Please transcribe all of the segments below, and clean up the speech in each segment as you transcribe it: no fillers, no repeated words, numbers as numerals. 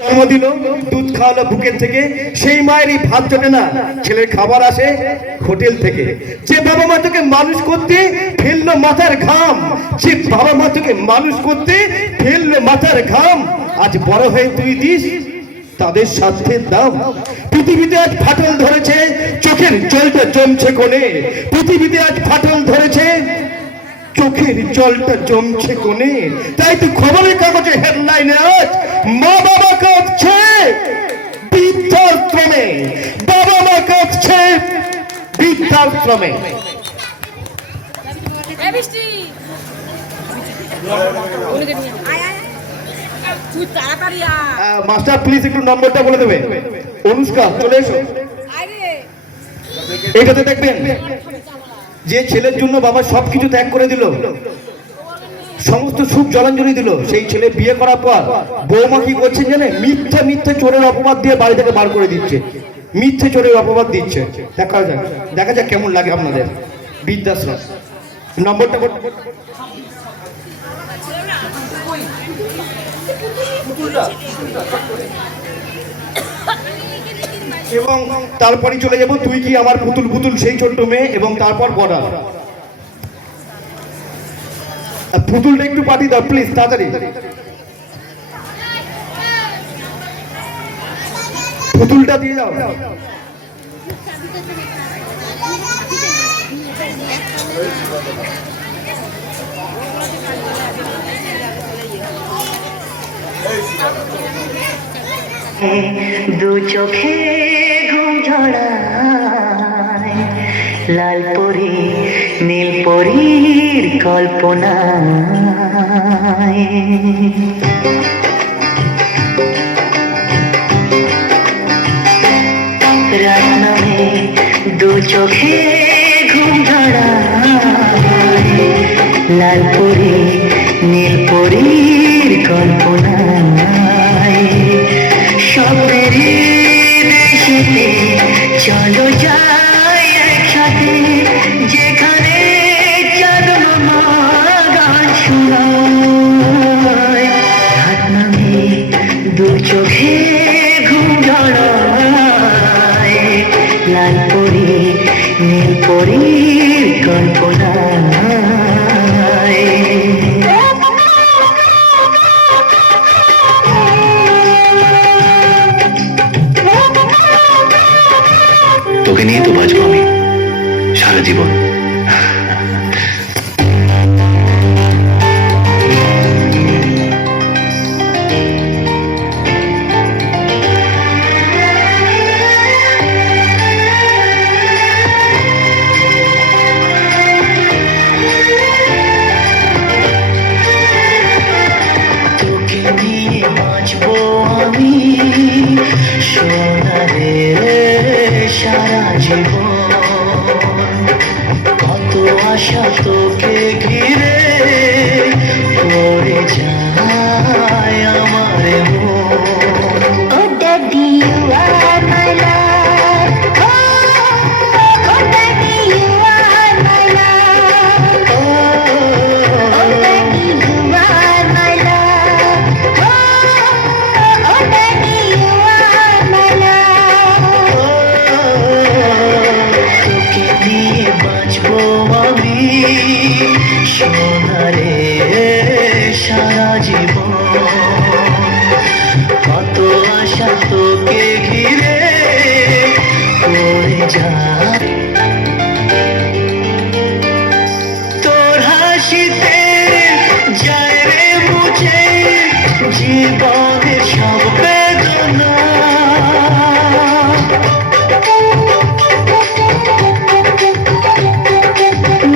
জন্ম দিল, দুধ খাওয়ালো বুকের থেকে, সেই মায়েরই ভাত জোটে না, ছেলের খাবার আসে হোটেল থেকে। যে বাবা মা তোকে মানুষ করতে ফেললো মাথার ঘাম, যে বাবা মা তোকে মানুষ করতে ফেললো মাথার ঘাম, আজ বড় হয়ে তুই দিস তাদের স্বার্থের দাম। পৃথিবীতে আজ ফাটল ধরেছে, চোখের জলটা জমছে কোণে। পৃথিবীতে আজ ফাটল ধরেছে, চোখের জলটা জমছে কোণে। তাই তো খবরের কাগজে হেডলাইনে আজ মা বাবা কাঁদছে বৃদ্ধাশ্রমে, বাবা মা কাঁদছে বৃদ্ধাশ্রমে। মাস্টার প্লিজ একটু নম্বরটা বলে দেবে। অনুষ্কা চলে এসো। এটাতে দেখবেন যে ছেলের জন্য বাবা সবকিছু ত্যাগ করে দিল, সমস্ত সুখ জলাঞ্জলি দিল, সেই ছেলে বিয়ে করার পর বৌমা কি করছে জানে? মিথ্যা মিথ্যা চোরের অপবাদ দিয়ে বাড়ি থেকে বার করে দিচ্ছে, মিথ্যে চোরের অপবাদ দিচ্ছে। দেখা যাক কেমন লাগে আপনাদের। বৃদ্ধাশ্রম নম্বরটা এবং তারপরে চলে যাব তুই কি আমার পুতুল পুতুল, সেই ছোট্ট মেয়ে, এবং তারপর বর্ডার। পুতুলটা একটু পাঠিয়ে দাও প্লিজ, তাড়াতাড়ি পুতুলটা দিয়ে দাও। দু চোখে ঘুম ঝড়ায়, লাল পরি নীল পরীর কল্পনায়। রাত নামে দু চোখে ঘুম ঝড়ায়, লাল পরি নীল পরীর কল্পনায়। স্বপ্নের দেশেতে চলো যাই একসাথে, যেখানে চাঁদ মামা গান শোনায়। রাত নামে দু চোখে ঘুম ঝড়ায়, লাল পরি নীল পরীর কল্পনায়। তোকে নিয়ে তো বাঁচবো আমি সারা জীবন। তোকে নিয়ে বাঁচবো আমি সোনারে সারা জীবন। কত আশা তোকে ঘিরে পড়ে যায় আমার মন। Oh daddy, you are my love. Oh daddy, you are my love. Oh daddy, you are my love. Oh daddy, you are my love. তোকে নিয়ে বাঁচবো আমি সোনারে সারা জীবন। কত আশা তোকে ঘিরে পড়ে যায়। তোর হাসিতে যায় রে মুছে জীবনের সব বেদনা।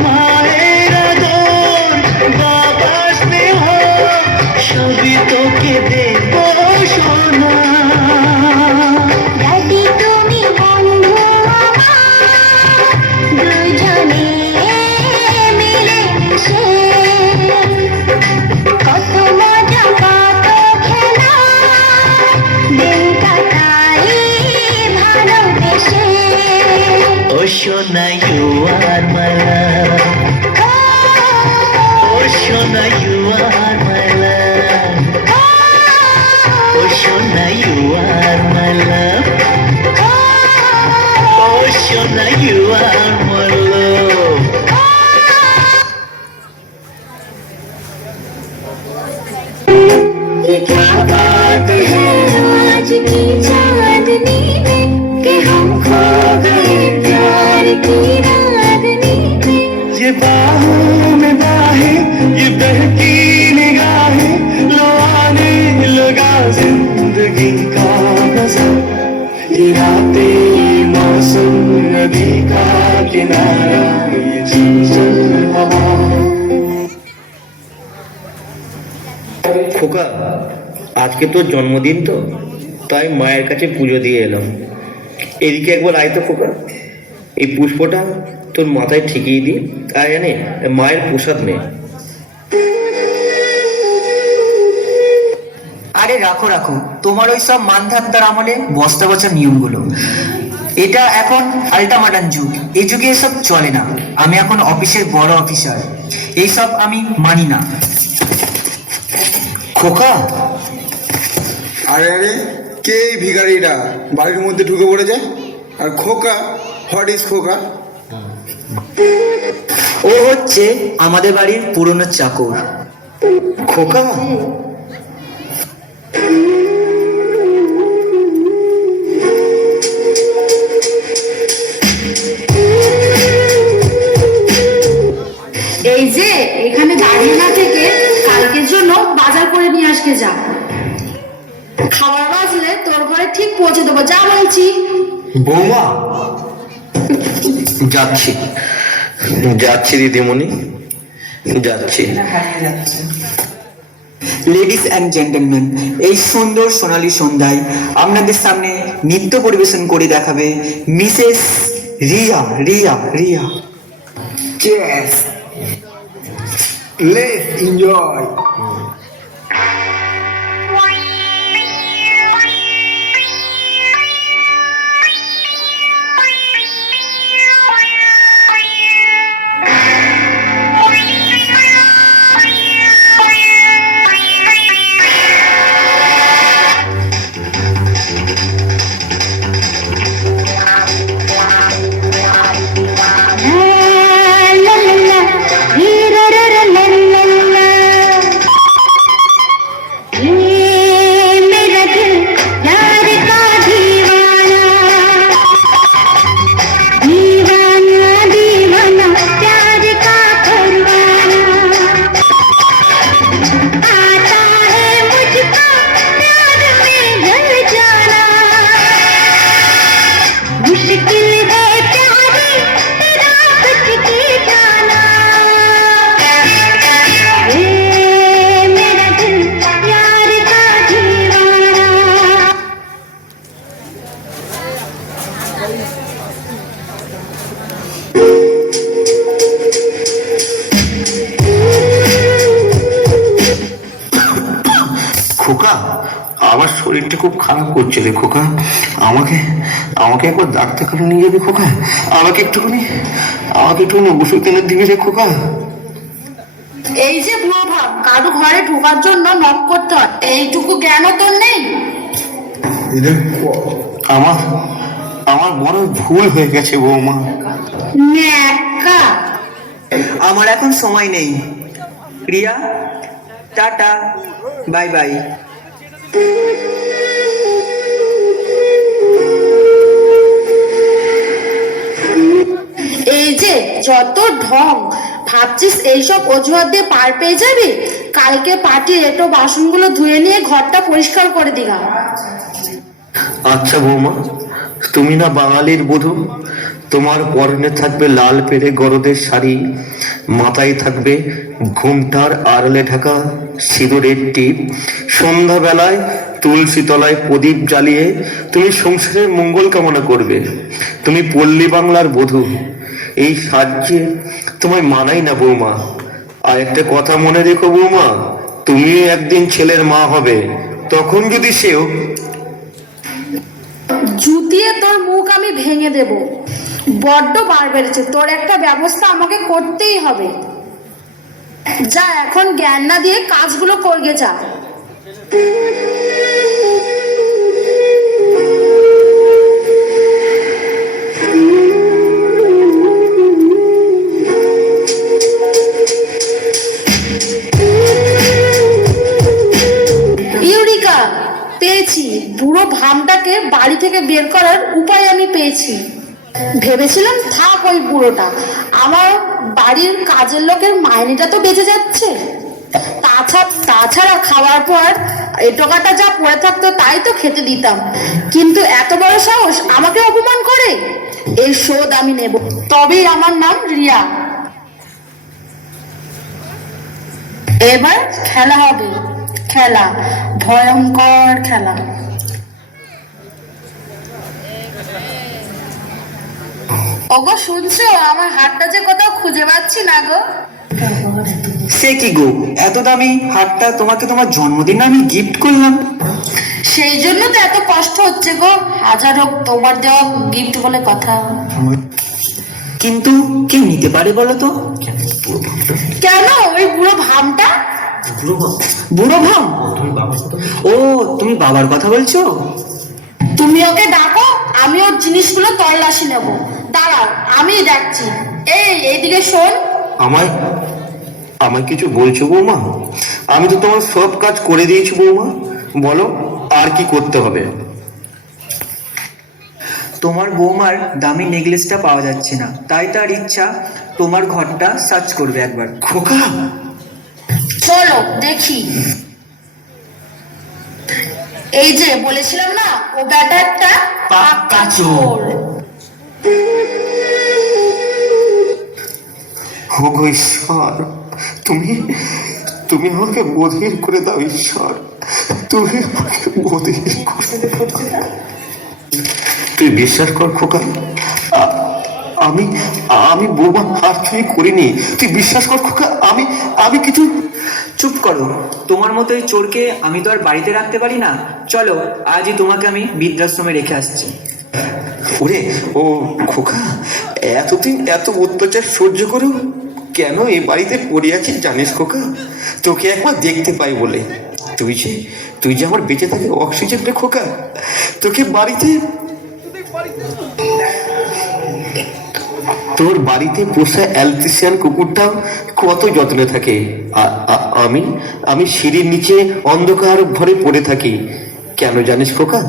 মায়ের আদর বাবার স্নেহ সবই তোকে দেব সোনা। দাদি তুমি বন্ধু আমার, দুজনে মিলে মিশে কত মজা কত খেলা দিন কাটাই ভালোবেসে। ও সোনা you are my love. Oh Shona, you are my love. Oh Shona. Shona, you are my love. Oh, Shona, you are my love. ये क्या बात है आज की चांदनी में कि हम खो गए प्यार की रागनी में। ये बाहों में बाहें, ये बहकी निगाहें, लो आने लगा जिंदगी का मजा। ये रातें, ये मौसम, नदी का किनारा, ये चंचल हवा। খোকা, আজকে তোর জন্মদিন তো, তাই মায়ের কাছে পুজো দিয়ে এলাম। এদিকে একবার আয় তো খোকা, এই পুষ্পটা তোর মাথায় ঠিকিয়ে দিই, আর এনে মায়ের প্রসাদ নে। আরে রাখো রাখো, তোমার ওই সব মানধাত্তার আমলে বস্তা বছর নিয়মগুলো। এটা এখন আল্টামাডার্ন যুগ, এই যুগে এসব চলে না। আমি এখন অফিসের বড় অফিসার, এইসব আমি মানি না। খোকা, আরে আরে, কে এই ভিখারিটা বাড়ির মধ্যে ঢুকে পড়েছে? আর খোকা, হোয়াট ইজ খোকা? ও হচ্ছে আমাদের বাড়ির পুরনো চাকর। খোকা, এই যে এখানে দাঁড়িয়ে না থেকে কালকের জন্য বাজার করে নিয়ে আসতে যা। খাবার বাজলে তোর ঘরে ঠিক পৌঁছে দেবো, যা বলছি। বৌমা, যাচ্ছি যাচ্ছি দিদিমণি, যাচ্ছি। লেডিস অ্যান্ড জেন্টলম্যান, এই সুন্দর সোনালী সন্ধ্যায় আপনাদের সামনে নৃত্য পরিবেশন করে দেখাবে Mrs Riya Riya Riya. Cheers! Let's enjoy! ला ला ला, री रा रा रा ला ला ला। ये मेरा दिल प्यार का दीवाना, दीवाना दीवाना प्यार का परवाना। आता है मुझको प्यार में जल जाना, मुश्किल है प्यारे तेरा सच के जाना। ये मेरा दिल प्यार का दीवाना। খোকা, আমার শরীরটা খুব খারাপ করছে রে খোকা। আমাকে আমাকে একবার ডাক্তারখানা নিয়ে যাবে খোকা। আমাকে একটুখানি ওষুধ এনে দিবি রে খোকা। এই যে বুড়ো ভাব, কারো ঘরে ঢোকার জন্য নক করতে হয়, এইটুকু জ্ঞানও তোর নেই। আমার আমার বড় ভুল হয়ে গেছে বৌমা। ন্যাকা। আমার এখন সময় নেই। Riya, tata, bye bye. এই যে যত ঢং, ভাবছিস এইসব অজুহাত দিয়ে পার পেয়ে যাবি? কালকে পার্টির এটো বাসনগুলো ধুয়ে নিয়ে ঘরটা পরিষ্কার করে দিগা। আচ্ছা বৌমা, তুমি না বাঙালির বধূ, তোমার পরনে থাকবে লাল পেড়ে গরদের শাড়ি, মাথায় থাকবে ঘুমটার আড়লে ঢাকা সিঁদুরের টিপ। সন্ধ্যাবেলায় তুলসী তলায় প্রদীপ জ্বালিয়ে তুমি সংসারের মঙ্গল কামনা করবে। তুমি পল্লী বাংলার বধূ, এই সাজ্যে তোমায় মানাই না বৌমা। আর একটা কথা মনে রেখো বৌমা, তুমিও একদিন ছেলের মা হবে, তখন যদি সেও জুতিয়ে তোর মুখ আমি ভেঙে দেব। বড্ড বার বেড়েছে, তোর একটা ব্যবস্থা আমাকে করতেই হবে। যা, এখন জ্ঞান না দিয়ে কাজগুলো করগে যা। পেয়েছি, বুড়ো ভামটাকে বাড়ি থেকে বের করার উপায় আমি পেয়েছি। ভেবেছিলাম থাক ওই বুড়োটা, আমার বাড়ির কাজের লোকের মাইনেটা তো বেঁচে যাচ্ছে। তাছাড়া খাওয়ার পর এটোকাটা যা পড়ে থাকতো তাই তো খেতে দিতাম, কিন্তু এত বড় সাহস আমাকে অপমান করে। এর শোধ আমি নেব, তবেই আমার নাম রিয়া। এবার খেলা হবে, খেলা, ভয়ঙ্কর খেলা। ওগো শুনছো, আমার হাতটা যে কোথাও খুঁজে পাচ্ছি না গো। সে কি গো, এত দামি হারটা তোমাকে তোমার জন্মদিনে আমি গিফট করলাম। সেই জন্য তো এত কষ্ট হচ্ছে গো। হাজার হোক তোমার দেওয়া গিফট বলে কথা। কিন্তু কে নিতে পারে বলো তো? কেন ওই বুড়ো ভামটা? বুড়ো ভাম? ও, তুমি বাবার কথা বলছো? তুমি ওকে ডাকো, আমি ওর জিনিসগুলো তল্লাশি নেব। দাঁড়াও, আমি ডাকছি। এইদিকে শোন। আমায় আমায় কিছু বলছো বৌমা? আমি তো তোমার সব কাজ করে দিয়েছি বৌমা, বলো আর কি করতে হবে? তোমার বৌমার দামি নেকলেসটা পাওয়া যাচ্ছে না, তাই তার ইচ্ছা তোমার ঘরটা সার্চ করবে একবার। খোকা, চলো দেখি। এই যে বলেছিলাম না, ও ব্যাটা একটা পাক্কা চোর। ওগো ঈশ্বর, তুমি তুমি আমাকে বধির করে দাও ঈশ্বর, তুমি আমাকে বধির করে দাও। তুই বিশ্বাস কর খোকা, আমি আমি বৌমা হাত ছুঁয়ে করিনি, তুই বিশ্বাস কর খোকা, আমি কিছু। চুপ করো, তোমার মতো এই চোরকে আমি তো আর বাড়িতে রাখতে পারি না। চলো আজই তোমাকে আমি বৃদ্ধাশ্রমে রেখে আসছি। ওরে ও খোকা, এতদিন এত অত্যাচার সহ্য করো কেন এই বাড়িতে পড়ে আছিস জানিস খোকা? তোকে একবার দেখতে পাই বলে। তুই যে আমার বেঁচে থাকে অক্সিজেন রে খোকা। তোকে বাড়িতে, তোর বাড়িতে পোষা অ্যালসেশিয়ান কুকুরটাও কত যত্নে থাকে। আমি সিঁড়ির নিচে অন্ধকার ঘরে পড়ে থাকি কেন জানিস খোকা?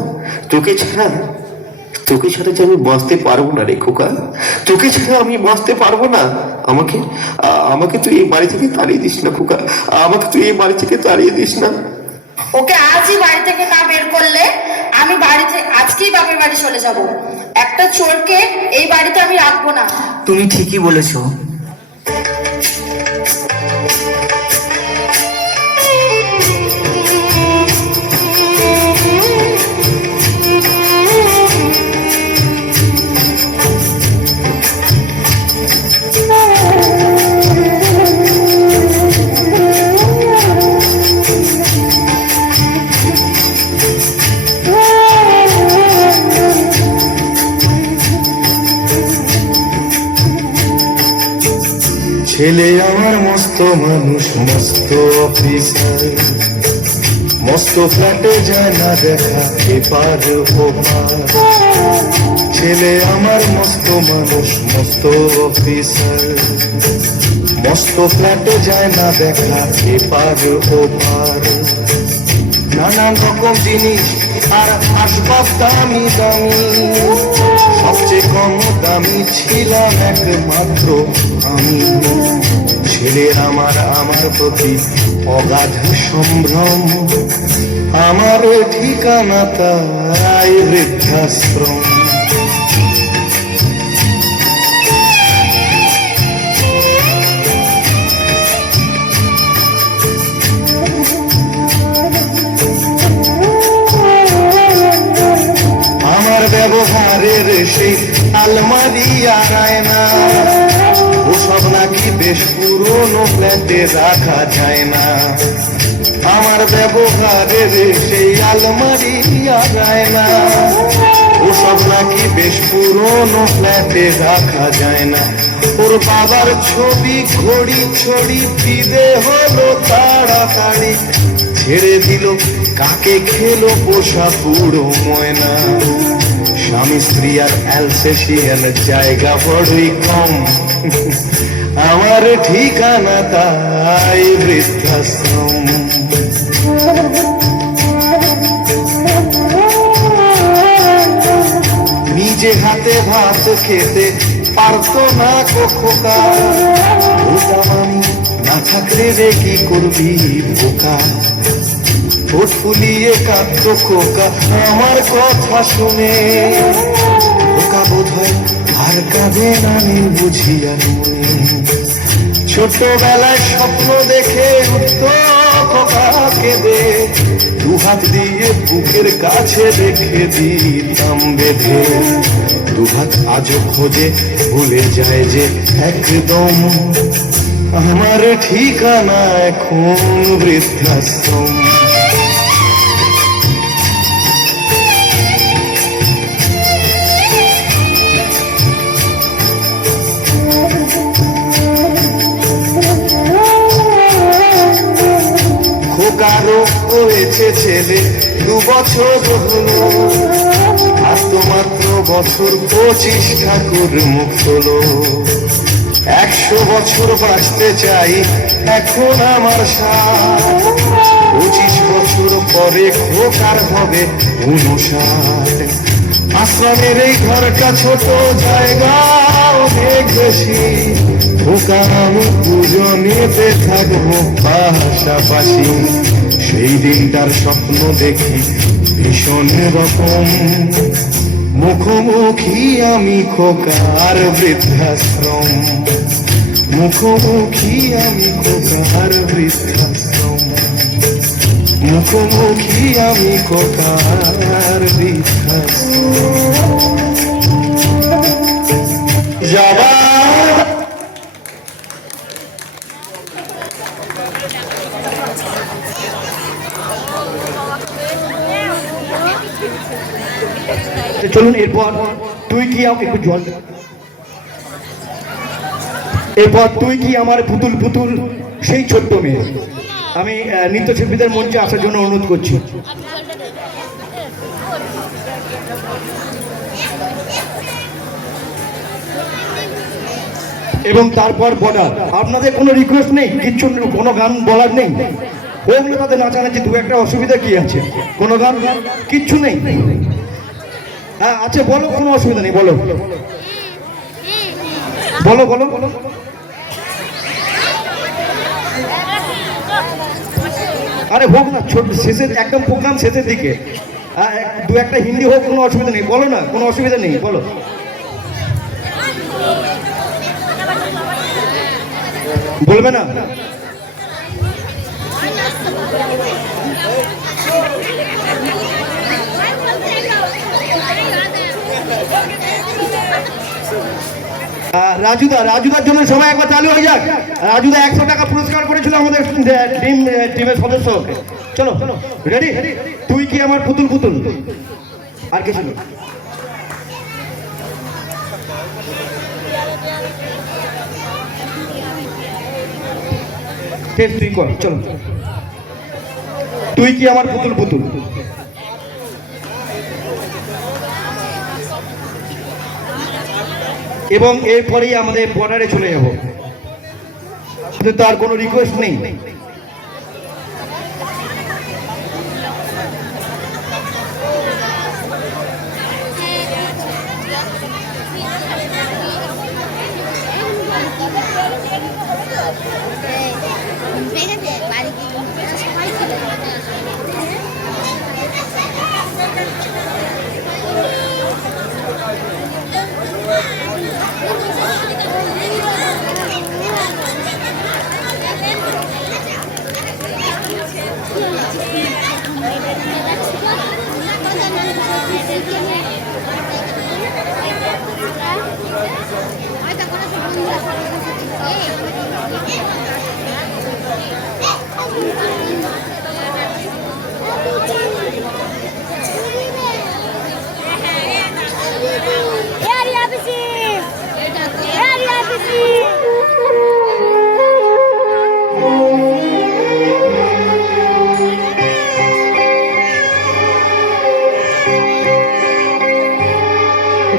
তোকে ছাড়া যে আমি বাঁচতে পারবো না রে খোকা, তোকে ছাড়া আমি বাঁচতে পারবো না। আমাকে তুই এই বাড়ি থেকে তাড়িয়ে দিস না খোকা, আমাকে তুই এই বাড়ি থেকে তাড়িয়ে দিস না। ওকে আজই বাড়ি থেকে না বের করলে আমি আজকেই বাপের বাড়ি চলে যাব। একটা চোরকে এই বাড়িতে আমি রাখবো না। তুমি ঠিকই বলেছো। ছেলে আমার মস্ত মানুষ, মস্ত অফিসার, মস্ত ফ্ল্যাটে যায় না দেখা এপার ওপার। ছেলে আমার মস্ত মানুষ, মস্ত অফিসার, মস্ত ফ্ল্যাটে যায় না দেখা এপার ওপার। নানান রকম জিনিস আর আসবাব দামি দামি, সবচেয়ে কম দামি ছিলাম একমাত্র আমি। ছেলের আমার প্রতি অগাধ সম্ভ্রম, আমার ঠিকানা তাই বৃদ্ধাশ্রম। আমার ব্যবহারের সেই আলমারি আর আয়না, ওসব নাকি বেশ পুরনো ফ্ল্যাটে রাখা যায় না। আমার ব্যবহারের সেই আলমারি আর আয়না, ওসব নাকি বেশ পুরনো ফ্ল্যাটে রাখা যায় না। ওর বাবার ছবি ঘড়ি ছড়ি দিতে হলো তাড়াতাড়ি, ছেড়ে দিল কাকে খেলো পোষা বুড়ো ময়না। স্বামী স্ত্রী আর অ্যালসেশিয়ান জায়গা বড়ই কম, আমার ঠিকানা তাই বৃদ্ধাশ্রম। নিজে হাতে ভাত খেতে পারতো না খোকা। বলতাম আমি না থাকলে রে কি করবি বোকা। ঠোঁট ফুলিয়ে কাঁদতো খোকা আমার কথা শুনে। খোকা বোধ হয় আর কাঁদে না নীল বুঝিয়া মনে। ছোটবেলায় স্বপ্ন দেখে উঠতো খোকা কেঁদে। দুহাত দিয়ে বুকের কাছে রেখে দিতাম বেঁধে। দুহাত আজও খোঁজে ভুলে যায় যে একদম। আমার ঠিকানা এখন বৃদ্ধাশ্রম। খোকারও হয়েছে ছেলে 2 বছর হলো। আর তো মাত্র বছর 25 ঠাকুর মুখ হলো। 100 বছর বাঁচতে চাই এখন আমার সাথ। 25 বছর পরে খোকার হবে 59। আশ্রমের এই ঘরটা ছোট, জায়গা অনেক বেশি। খোকা আমি দুজনেতে থাকবো পাশাপাশি। সেই দিনটার স্বপ্ন দেখি ভীষণ রকম। মুখোমুখি আমি খোকার বৃদ্ধাশ্রম। মুখোমুখি আমি খোকার বৃদ্ধাশ্রম। মুখোমুখি আমি খোকার বৃদ্ধাশ্রম। যাবা চলুন এরপর তুই কি একটু জল। এরপর তুই কি আমার পুতুল পুতুল সেই ছোট্ট মেয়ে। আমি নৃত্যশিল্পীদের মঞ্চে আসার জন্য অনুরোধ করছি। এবং তারপর বর্ডার। আপনাদের কোনো রিকোয়েস্ট নেই, কিচ্ছু কোনো গান বলার নেই। ওগুলো তাদের নাচানাচি 2-1টা অসুবিধা কি আছে? কোনো গান কিচ্ছু নেই? হ্যাঁ আচ্ছা বলো, কোনো অসুবিধা নেই, বলো বলো বলো বলো। আরে হোক না, ছোট শেষের একদম প্রোগ্রাম শেষের দিকে 2-1টা হিন্দি হোক, কোনো অসুবিধা নেই, বলো না, কোনো অসুবিধা নেই, বলো। বলবে না? রাজুদার জন্য সবাই একবার চালু হয়ে যাক। রাজুদা 100 টাকা পুরস্কার করেছিল আমাদের টিমের সদস্যকে। চলো রেডি? তুই কি আমার পুতুল পুতুল। আর কিছু নেই। তুই কর, চলো। তুই কি আমার পুতুল পুতুল। এবং এরপরেই আমাদের বর্ডারে চলে যাব। তার কোনো রিকোয়েস্ট নেই।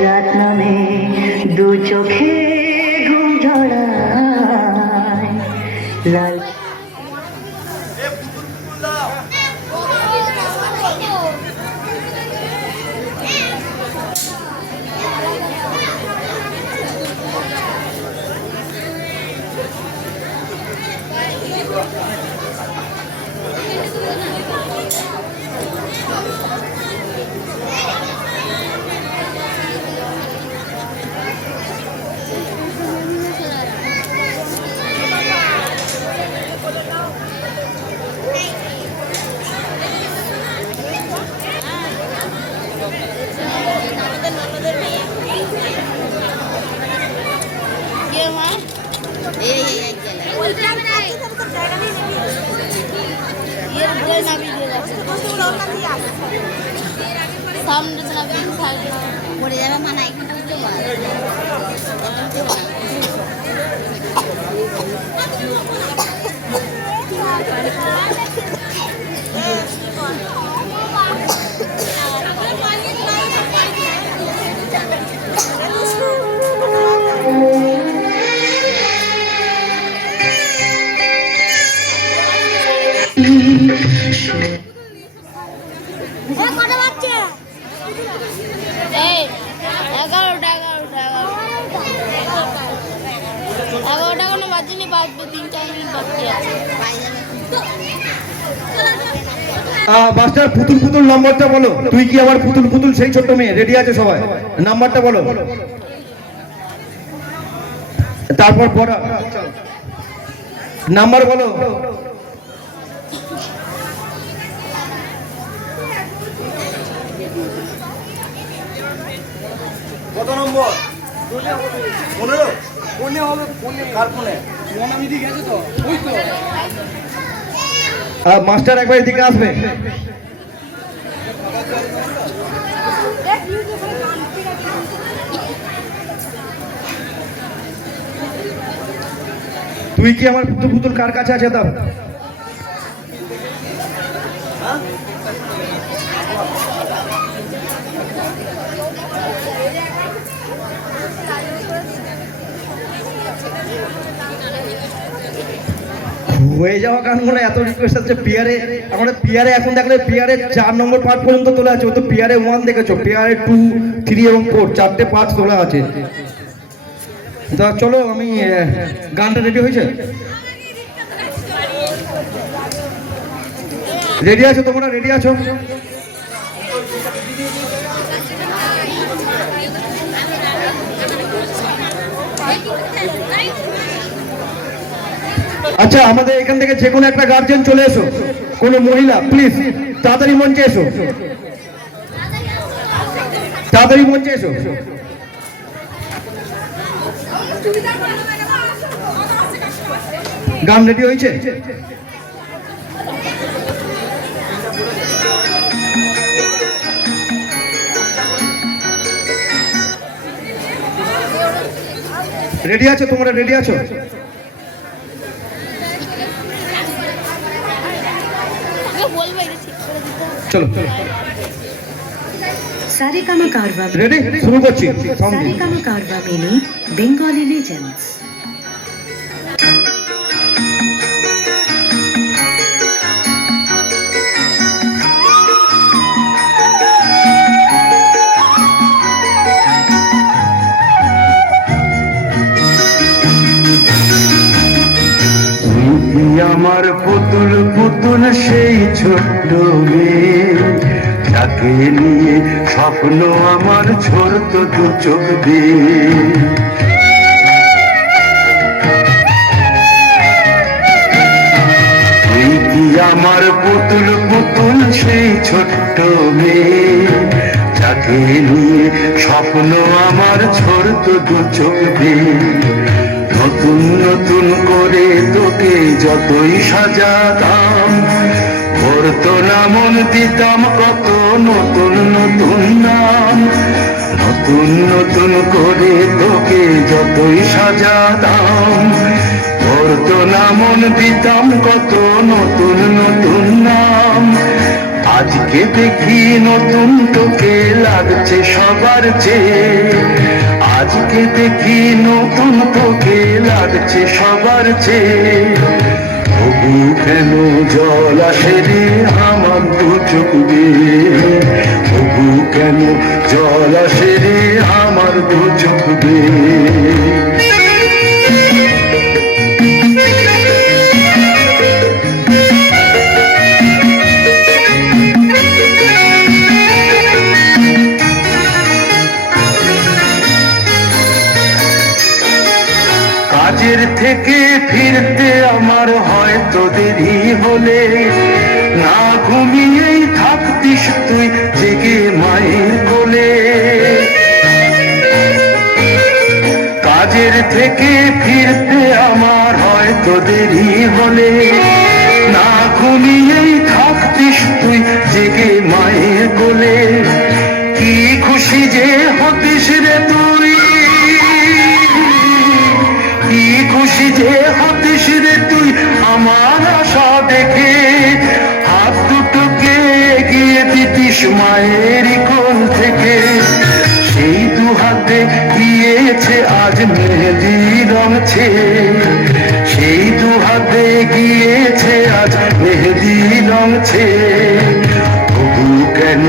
রাত নামে 2 চোখে ঘুম ঝরায় লাল। পড়ে যাবে মানে এখানটা উঠতে কটা বাচ্চা এই 11টা কোনো বাজেনি, বাজবে 3-4 মিনিট বাকি আছে। মাস্টার পুতুল পুতুল নাম্বারটা বলো। তুই কি আমার পুতুল পুতুল সেই ছোট্ট মেয়ে? রেডি আছে সবাই? নাম্বারটা বলো, তারপর পড়া নাম্বার বলো। কত নম্বর? 15? ফোনে হবে, ফোনে কার ফোনে? আমি দিকে গেছে তো, ওই তো। মাস্টার একবার এদিকে আসবে। তুই কি আমার পুতুল পুতুল কার কাছে আছে দাও? হয়ে যাওয়া গানগুলো এত রিকোয়েস্ট আছে। পিয়ারে আমাদের পিয়ারে এখন দেখলে পিয়ারে 4 নম্বর পার্ট পর্যন্ত তোলা আছে। ও তো পিয়ারে 1 দেখেছো, পিয়ারে 2, 3 এবং 4 4টে পার্ট তোলা আছে। তা চলো, আমি গানটা রেডি হয়েছে? রেডি আছো তোমরা? রেডি আছো? আচ্ছা, আমাদের এখান থেকে যে কোনো একটা গার্জেন চলে এসো। কোনো মহিলা প্লিজ তাড়াতাড়ি মঞ্চে এসো, তাড়াতাড়ি মঞ্চে এসো। গান রেডি হয়েছে? রেডি আছো তোমরা? রেডি আছো? চলো সারেগামা কারবা রেডি, শুরু করছি। সারেগামা কারবা মিনি বেঙ্গলি লেজেন্ডস। আমার পুতুল পুতুল সেই ছোট্ট মেয়ে, যাকে নিয়ে স্বপ্ন আমার ছোট দু চোখ দিয়ে। তুই কি আমার পুতুল পুতুল সেই ছোট্ট মেয়ে, যাকে নিয়ে স্বপ্ন আমার ছোট দু চোখ দিয়ে। নতুন নতুন করে তোকে যতই সাজাতাম, করতো না মন দিতাম কত নতুন নতুন নাম। নতুন নতুন করে তোকে যতই সাজাতাম, করতো না মন দিতাম কত নতুন নতুন নাম। আজকে দেখি নতুন তোকে লাগছে সবার চেয়ে, আজকে দেখি নতুন তোকে লাগছে সবার চেয়ে। তবু কেন জল আসে রে আমার দু চোখ দিয়ে, তবু কেন জল আসে রে আমার দু চোখ দিয়ে। কাজের থেকে ফিরতে আমার হয়তো দেরি হলে, না ঘুমিয়েই থাকতিস তুই জেগে মায়ের থেকে ফিরতে আমার হয়তো দেরি হলে না ঘুমিয়েই থাকতিস তুই জেগে মায়ের কোলে। কি খুশি যে হতিস রে তুই, কি খুশি যে হতিস রে তুই আমার আশা দেখে। হাত দুটোকে এগিয়ে দিতিস মায়ের কোল থেকে। সেই দু হাতে গিয়েছে আজ মেহেদি রং ছেয়ে, সেই দু হাতে গিয়েছে আজ মেহেদি রং ছেয়ে। তবু কেন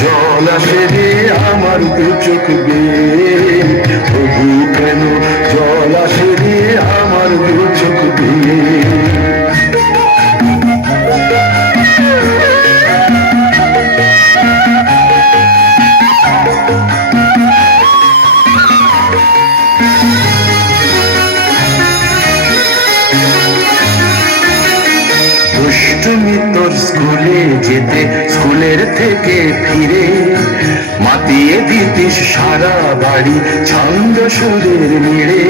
জল আসে রে আমার দু চোখ বেয়ে, তবু কেন জল আসে রে আমার দু চোখ বেয়ে। দুষ্টুমি তোর স্কুলে যেতে স্কুলের থেকে ফিরে মাতিয়ে দিতিস সারা বাড়ি ছন্দ সুরের মিড়ে।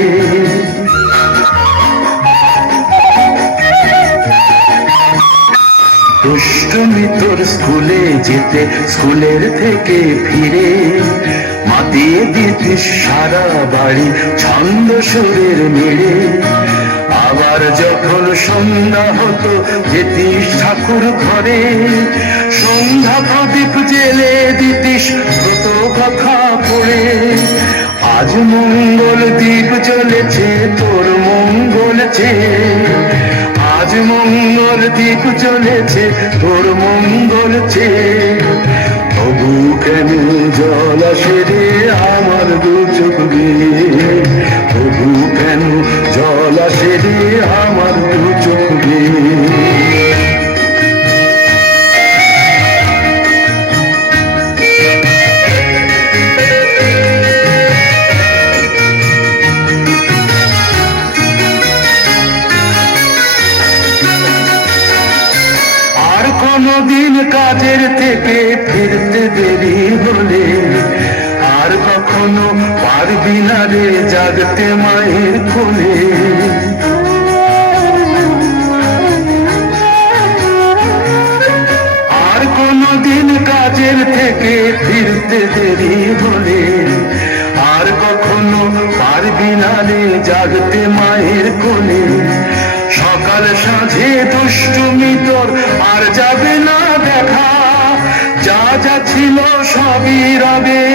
দুষ্টুমি তোর স্কুলে যেতে স্কুলের থেকে ফিরে মাতিয়ে দিতিস সারা বাড়ি ছন্দ সুরের মিড়ে। আবার যখন সন্ধ্যা হতো যেতিস ঠাকুর ঘরে, সন্ধ্যা প্রদীপ জেলে দিতিস কত কথা পড়ে। আজ মঙ্গল দ্বীপ জ্বলেছে তোর মঙ্গল চেয়ে, আজ মঙ্গল দ্বীপ জ্বলেছে তোর মঙ্গল চেয়ে। তবু কেন জল আসে রে আমার দু চোখ বেয়ে, তবু কেন জল আসে রে আমার দু চোখ বেয়ে। আর কোনদিন কাজের থেকে ফিরতে দেরি হলে আর কখনো পারবি না রে জাগতে মায়ের কোলে। আর কোনদিন কাজের থেকে ফিরতে দেরি হলে আর কখনো পারবি না রে জাগতে মায়ের কোলে। সকাল সাঁঝে দুষ্টুমি তোর আর যাবে না দেখা, যা যা ছিল সবই রবে।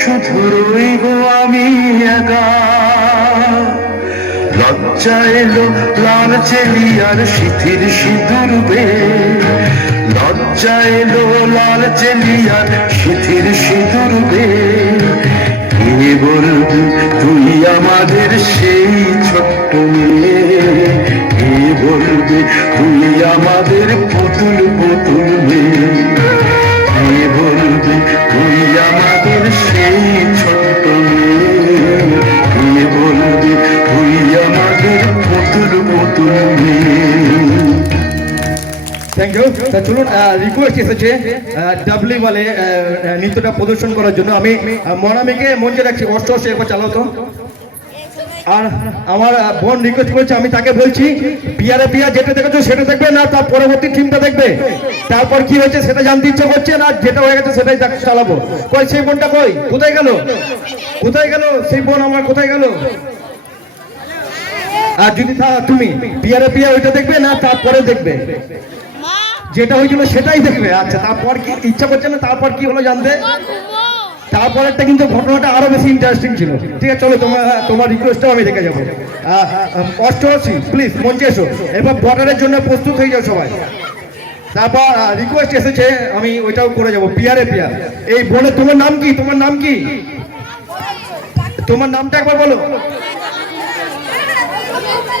শুধু রইব আমি একা, লজ্জা এলো লাল চেলিয়ার শিথির সিঁদুর বেয়ে, লজ্জা এলো লাল চেলিয়ার শিথির সিঁদুর বেয়ে। কে বলবি তুই আমাদের সেই ছোট্ট মেয়ে, কে বলবি তুই আমাদের পুতুল পুতুল মেয়ে, কে বলবি তুই আমাদের সেই ছোট্ট মেয়ে, কে বলবি তুই আমাদের পুতুল পুতুল মেয়ে। Thank you. তা চলুন, রিকোয়েস্ট এসেছে ডাবলি বলে নৃত্যটা প্রদর্শন করার জন্য। আমি মনামিকে মঞ্চে রাখছি, অষ্ট অষ্টে একবার চালাও তো। আর আমার বোন রিকোয়েস্ট করছে, আমি তাকে বলছি পিয়ারে পিয়া যেটা দেখেছো সেটা দেখবে না, তার পরবর্তী টিমটা দেখবে। তারপর কি হয়েছে সেটা জানতে ইচ্ছা করছে না, যেটা হয়ে গেছে সেটাই চালাবো। কই সেই বোনটা, কই কোথায় গেল, কোথায় গেল সেই বোন আমার, কোথায় গেল? আর যদি তুমি পিয়ারে পিয়া ওইটা দেখবে না, তারপরে দেখবে যেটা হয়েছিল সেটাই দেখবে। আচ্ছা, তারপর কি ইচ্ছা করছে না, তারপর কি হলো জানতে? তারপরেরটা কিন্তু ঘটনাটা আরো বেশি ইন্টারেস্টিং ছিল। ঠিক আছে, চলো তোমার রিকোয়েস্টটাও আমি দেখে যাবো। অষ্টআশি প্লিজ মঞ্চে এসো। এবার বর্ডারের জন্য প্রস্তুত হয়ে যাও সবাই। তারপর রিকোয়েস্ট এসেছে, আমি ওইটাও করে যাবো। পিয়ারে পিয়া এই বোনের তোমার নাম কি, তোমার নাম কি, তোমার নামটা একবার বলো।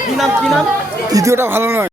কি নাম, কি নাম? তৃতীয়টা ভালো নয়।